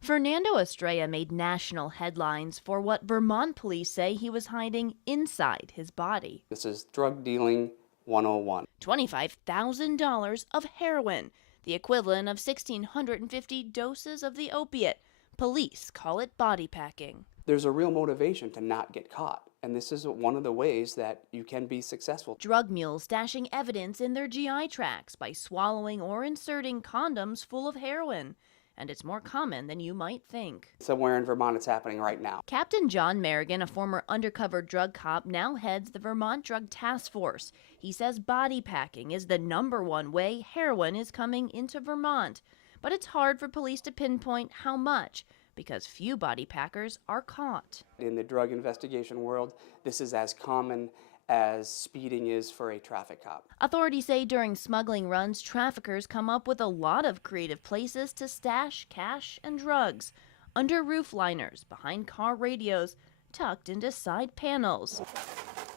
Fernando Estrella made national headlines for what Vermont police say he was hiding inside his body. This is drug dealing 101. $25,000 of heroin, the equivalent of 1,650 doses of the opiate. Police call it body packing. There's a real motivation to not get caught, and this is one of the ways that you can be successful. Drug mules stashing evidence in their GI tracts by swallowing or inserting condoms full of heroin. And it's more common than you might think. Somewhere in Vermont, it's happening right now. Captain John Merrigan, a former undercover drug cop, now heads the Vermont Drug Task Force. He says body packing is the #1 way heroin is coming into Vermont. But it's hard for police to pinpoint how much, because few body packers are caught. In the drug investigation world, this is as common as speeding is for a traffic cop. Authorities say during smuggling runs, traffickers come up with a lot of creative places to stash cash and drugs. Under roof liners, behind car radios, tucked into side panels.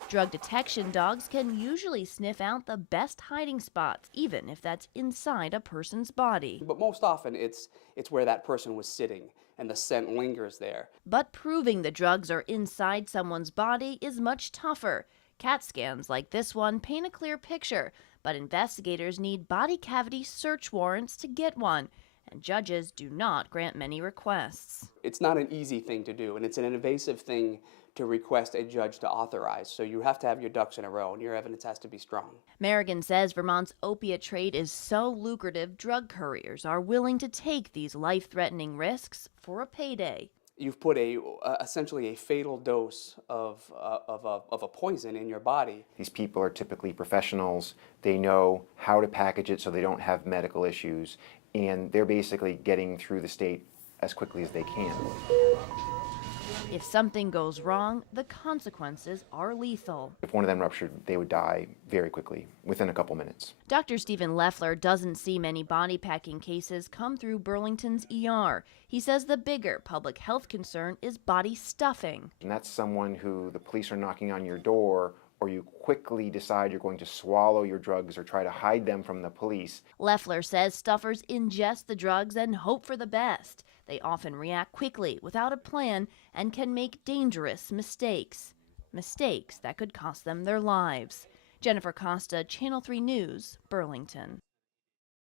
Drug detection dogs can usually sniff out the best hiding spots, even if that's inside a person's body. But most often, it's where that person was sitting, and the scent lingers there. But proving the drugs are inside someone's body is much tougher. CAT scans like this one paint a clear picture, but investigators need body cavity search warrants to get one, and judges do not grant many requests. It's not an easy thing to do, and it's an invasive thing to request a judge to authorize, so you have to have your ducks in a row, and your evidence has to be strong. Merrigan says Vermont's opiate trade is so lucrative, drug couriers are willing to take these life-threatening risks for a payday. You've put essentially a fatal dose of a poison in your body. These people are typically professionals. They know how to package it so they don't have medical issues, and they're basically getting through the state as quickly as they can. If something goes wrong, the consequences are lethal. If one of them ruptured, they would die very quickly, within a couple minutes. Dr. Stephen Leffler doesn't see many body packing cases come through Burlington's ER. He says the bigger public health concern is body stuffing. And that's someone who the police are knocking on your door, or you quickly decide you're going to swallow your drugs or try to hide them from the police. Leffler says stuffers ingest the drugs and hope for the best. They often react quickly, without a plan, and can make dangerous mistakes. Mistakes that could cost them their lives. Jennifer Costa, Channel 3 News, Burlington.